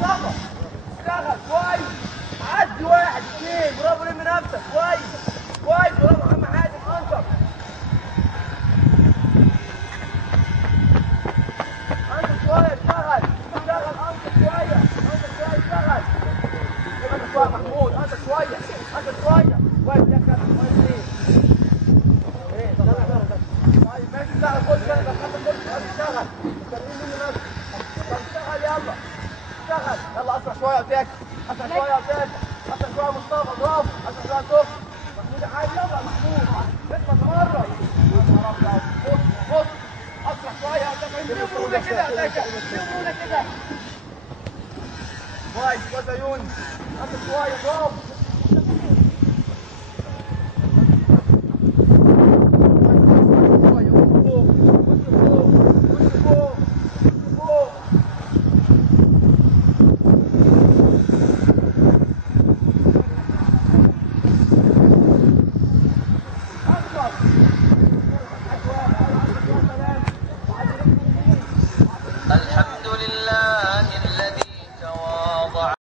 مصطفى اشتغل كويس. عدي واحد اثنين برافو. لم نفسك كويس كويس. برافو عم حازم. انشط انشط شويه. اشتغل اشتغل انشط شويه. انشط شويه اشتغل. انشط شويه محمود. انشط شويه انشط شويه. كويس يا كابتن. كويس ايه طيب ماشي. اشتغل كل سنه دخلت كل سنه. اشتغل مستنيين مني نفسك. طب اشتغل يلا اشتغل يلا. اسرع شويه قلت لك. اسرع شويه قلت لك. اسرع شويه يا مصطفى. برافو. اسرع شويه صبحي. محمود عادي. يلا يا محمود اسمع تمرن. يا نهار ابيض. بص بص اسرع شويه قلت لك. اديله مرونه كده يا باشا. اديله مرونه كده. كويس كويس يا يونس. اسرع شويه. برافو